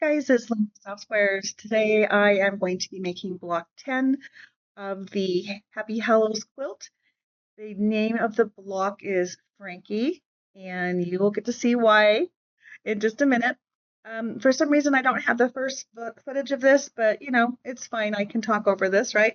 guys, it's Lynne from Softsquares. Today I am going to be making block 10 of the Happy Hallows Quilt. The name of the block is Frankie, and you will get to see why in just a minute. For some reason I don't have the first footage of this, but you know, it's fine. I can talk over this, right?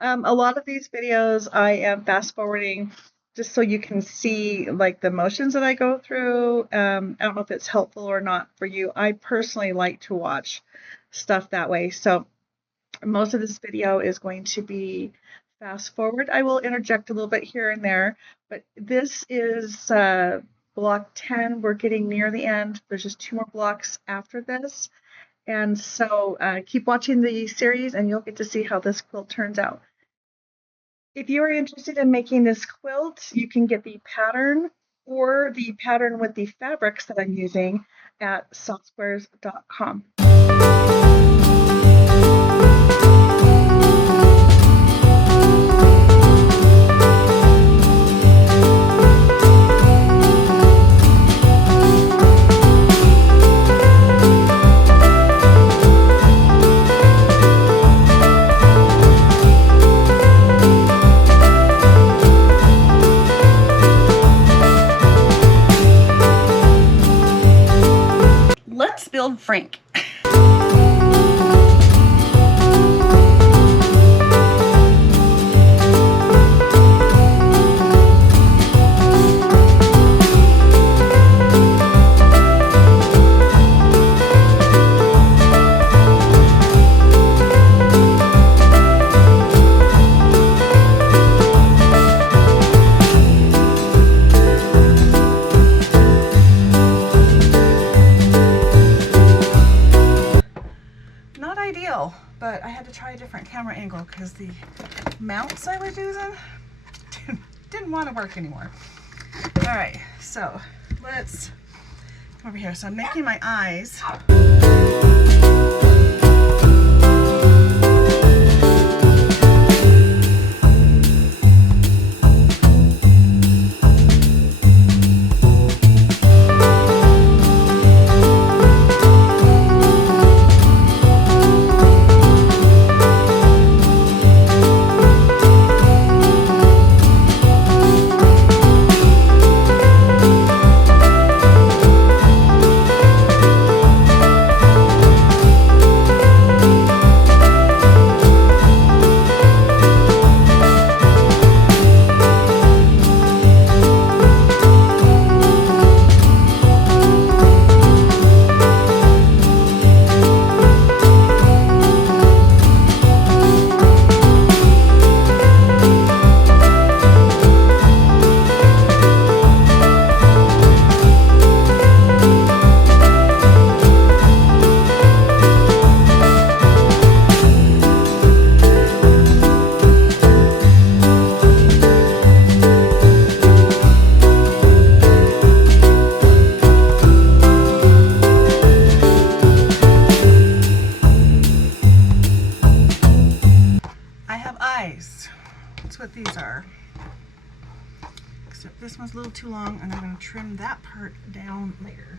A lot of these videos I am fast forwarding just so you can see like the motions that I go through. I don't know if it's helpful or not for you. I personally like to watch stuff that way. So most of this video is going to be fast forward. I will interject a little bit here and there, but this is block 10. We're getting near the end. There's just 2 more blocks after this. And so keep watching the series and you'll get to see how this quilt turns out. If you are interested in making this quilt, you can get the pattern or the pattern with the fabrics that I'm using at softsquares.com. Let's build Frank. But I had to try a different camera angle because the mounts I was using didn't want to work anymore. All right, so let's come over here. So I'm making my eyes. That's what these are. Except this one's a little too long and I'm going to trim that part down later.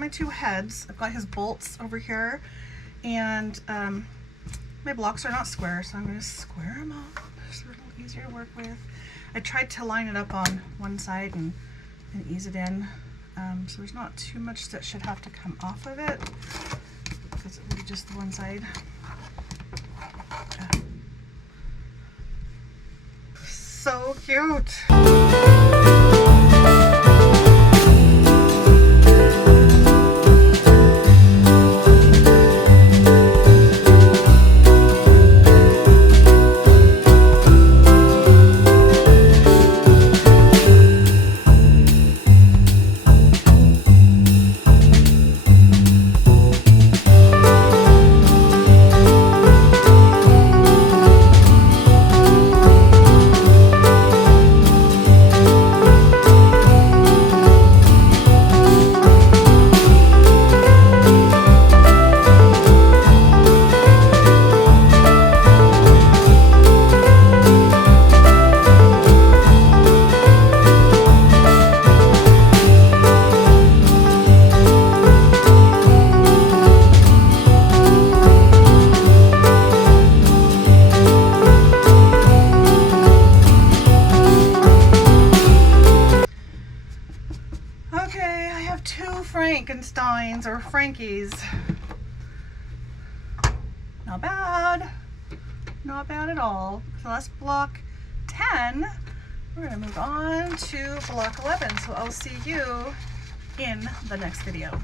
my two heads. I've got his bolts over here, and my blocks are not square, so I'm going to square them up so they're a little easier to work with. I tried to line it up on one side and ease it in, so there's not too much that should have to come off of it, because it will be just the one side. So cute! Frankensteins or Frankies. Not bad. Not bad at all. So that's block 10. We're going to move on to block 11. So I'll see you in the next video.